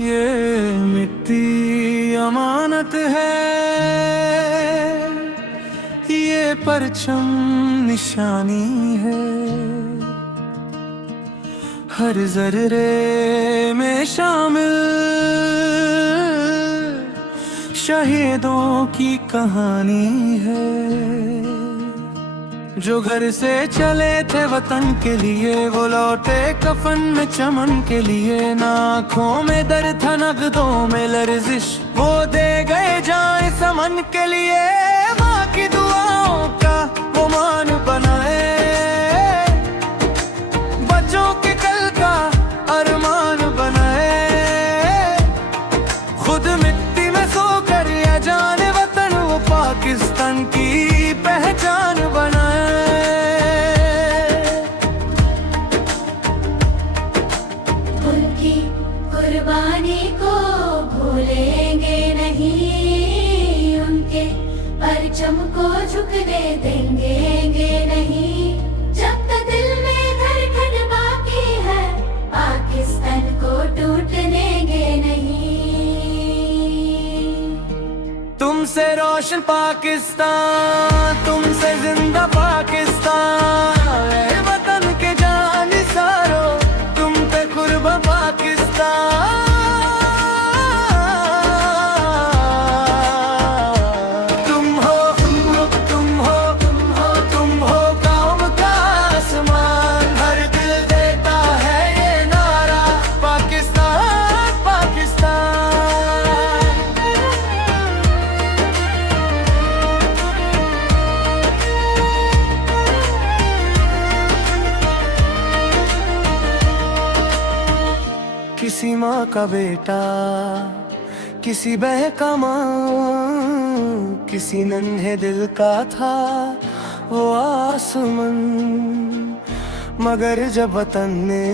ये मिट्टी अमानत है, ये परचम निशानी है, हर जर्रे में शामिल शहीदों की कहानी है। जो घर से चले थे वतन के लिए, वो लौटे कफन में चमन के लिए। ना आँखों में दर्द था नगदों में लर्जिश, वो दे गए जान समन के लिए। माँ की दुआओं का वो मान बनाए, बच्चों के कल का अरमान बनाए। खुद मिट्टी में सोकर ये जाने वतन, वो पाकिस्तान की पहचान बनाए। उनकी कुर्बानी को भूलेंगे नहीं, उनके परचम को झुकने देंगे नहीं। जब तक दिल में धड़कन बाकी है, पाकिस्तान को टूटने देंगे नहीं। तुमसे रोशन पाकिस्तान, तुमसे जिंदा पाकिस्तान। ऐ वतन के जान सारो, तुम पे कुर्बान पाकिस्तान। तुम हो कौम का आसमान, हर दिल देता है ये नारा, पाकिस्तान पाकिस्तान। किसी माँ का बेटा, किसी बहन का माँ, किसी नन्हे दिल का था वो आसमान। मगर जब वतन ने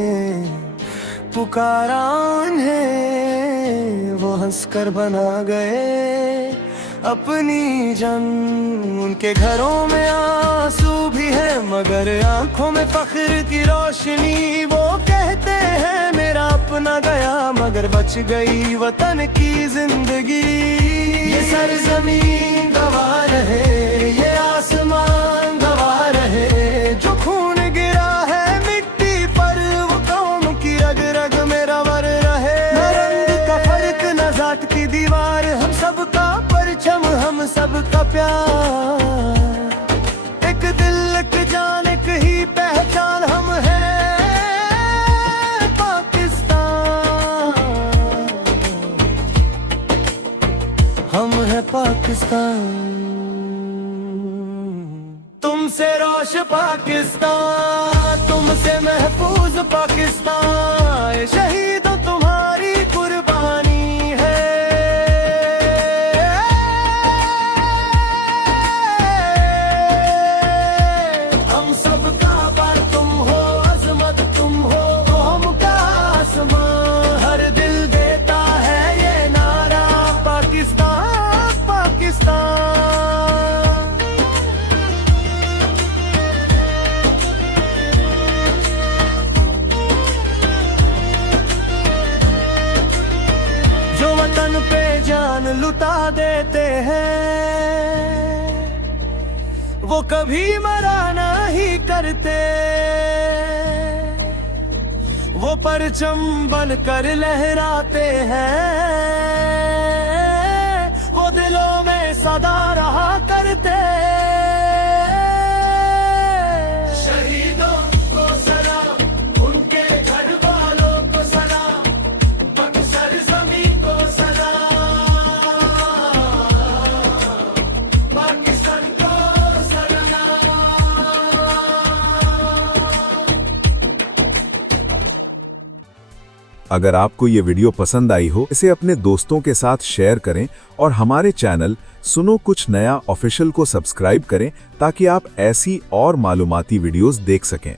पुकारा उन्हें, वो हंसकर बना गए अपनी जान। उनके घरों में आंसू भी है, मगर आंखों में फख्र की रोशनी। वो कहते हैं मेरा अपना गया, मगर बच गई वतन की जिंदगी। ये सरजमीन गवाह रहे, ये आसमान गवाह रहे। जो खून गिरा है मिट्टी पर, वो कौम की रग रग में रवर रहे। न रंग का फर्क न जात की दीवार, हम सबका परचम, हम सबका प्यार। एक दिल एक जान एक ही पहचान, हम हैं पाकिस्तान, हम हैं पाकिस्तान। तुमसे रोशन पाकिस्तान, तुमसे महफूज पाकिस्तान। ये शहीदों तुम्हारी कुर्बानी है, हम सबका पर तुम हो अजमत, तुम हो कौम का आसमान। हर दिल देता है ये नारा, पाकिस्तान पाकिस्तान। जो वतन पे जान लुटा देते हैं, वो कभी मरा नहीं करते। वो परचम बनकर लहराते हैं, वो दिलों में सदा रहा करते। शहीदों को सलाम, उनके घर वालों को सलाम, बक्सर ज़मीं को सलाम, पाकिस्तान को सलाम। अगर आपको ये वीडियो पसंद आई हो, इसे अपने दोस्तों के साथ शेयर करें और हमारे चैनल सुनो कुछ नया ऑफिशियल को सब्सक्राइब करें, ताकि आप ऐसी और मालूमाती वीडियोस देख सकें।